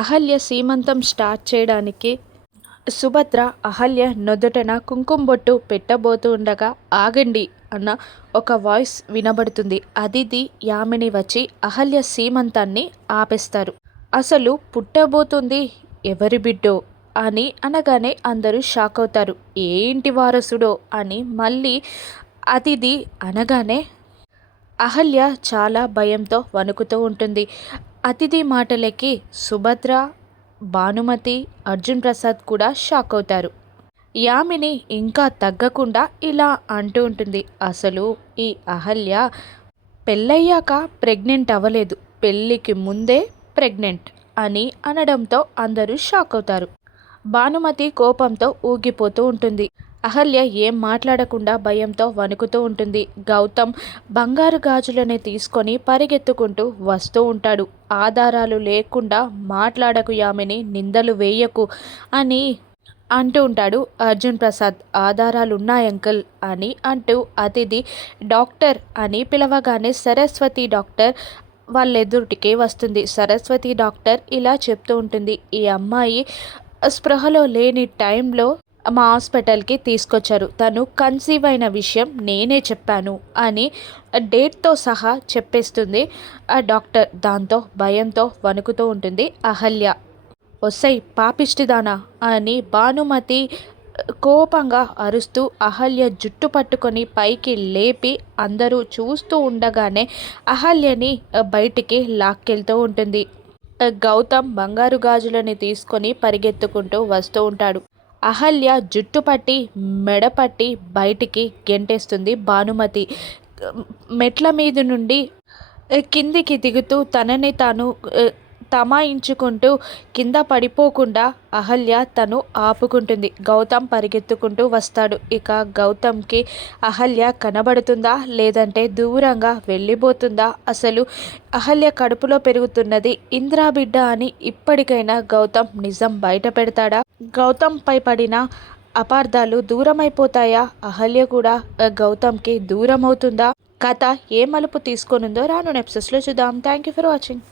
అహల్య సీమంతం స్టార్ట్ చేయడానికి సుభద్ర అహల్య నుదుటన కుంకుమ బొట్టు పెట్టబోతూ ఉండగా ఆగండి అన్న ఒక వాయిస్ వినబడుతుంది. అదితి యామిని వచ్చి అహల్య సీమంతాన్ని ఆపేస్తారు. అసలు పుట్టబోతుంది ఎవరి బిడ్డో అని అనగానే అందరూ షాక్ అవుతారు. ఏ ఇంటి వారసుడో అని మళ్ళీ అతిథి అనగానే అహల్య చాలా భయంతో వణుకుతూ ఉంటుంది. అతిథి మాటలకి సుభద్ర, భానుమతి, అర్జున్ ప్రసాద్ కూడా షాక్ అవుతారు. యామిని ఇంకా తగ్గకుండా ఇలా అంటూ ఉంటుంది. అసలు ఈ అహల్య పెళ్ళయ్యాక ప్రెగ్నెంట్ అవ్వలేదు, పెళ్ళికి ముందే ప్రెగ్నెంట్ అని అనడంతో అందరూ షాక్ అవుతారు. భానుమతి కోపంతో ఊగిపోతూ ఉంటుంది. అహల్య ఏం మాట్లాడకుండా భయంతో వణుకుతూ ఉంటుంది. గౌతమ్ బంగారు గాజులని తీసుకొని పరిగెత్తుకుంటూ వస్తూ ఉంటాడు. ఆధారాలు లేకుండా మాట్లాడకు యామిని, నిందలు వేయకు అని అంటూ ఉంటాడు అర్జున్ ప్రసాద్. ఆధారాలు ఉన్నాయి అంకుల్ అని అంటూ అతిథి డాక్టర్ అని పిలవగానే సరస్వతి డాక్టర్ వాళ్ళెదుటికే వస్తుంది. సరస్వతి డాక్టర్ ఇలా చెప్తూ ఉంటుంది. ఈ అమ్మాయి స్పృహలో లేని టైంలో మా హాస్పిటల్కి తీసుకొచ్చారు. తను కన్సీవ్ అయిన విషయం నేనే చెప్పాను అని డేట్తో సహా చెప్పేస్తుంది ఆ డాక్టర్. దాంతో భయంతో వణుకుతూ ఉంటుంది అహల్య. ఒసై పాపిష్టిదానా అని భానుమతి కోపంగా అరుస్తూ అహల్య జుట్టు పట్టుకొని పైకి లేపి అందరూ చూస్తూ ఉండగానే అహల్యని బయటికి లాక్కెళ్తూ ఉంటుంది. గౌతమ్ బంగారు గాజులని తీసుకొని పరిగెత్తుకుంటూ వస్తూ ఉంటాడు. అహల్య జుట్టు పట్టి మెడపట్టి బయటికి గెంటేస్తుంది భానుమతి. మెట్ల మీద నుండి కిందికి దిగుతూ తనని తాను తమాయించుకుంటూ కింద పడిపోకుండా అహల్య తను ఆపుకుంటుంది. గౌతమ్ పరిగెత్తుకుంటూ వస్తాడు. ఇక గౌతమ్కి అహల్య కనబడుతుందా లేదంటే దూరంగా వెళ్ళిపోతుందా? అసలు అహల్య కడుపులో పెరుగుతున్నది ఇంద్రా బిడ్డ అని ఇప్పటికైనా గౌతమ్ నిజం బయట పెడతాడా? గౌతమ్పై పడిన అపార్థాలు దూరమైపోతాయా? అహల్య కూడా గౌతమ్కి దూరం అవుతుందా? కథ ఏ మలుపు తీసుకొనుందో రానున్న ఎపిసోడ్స్లో చూద్దాం. Thank you for watching.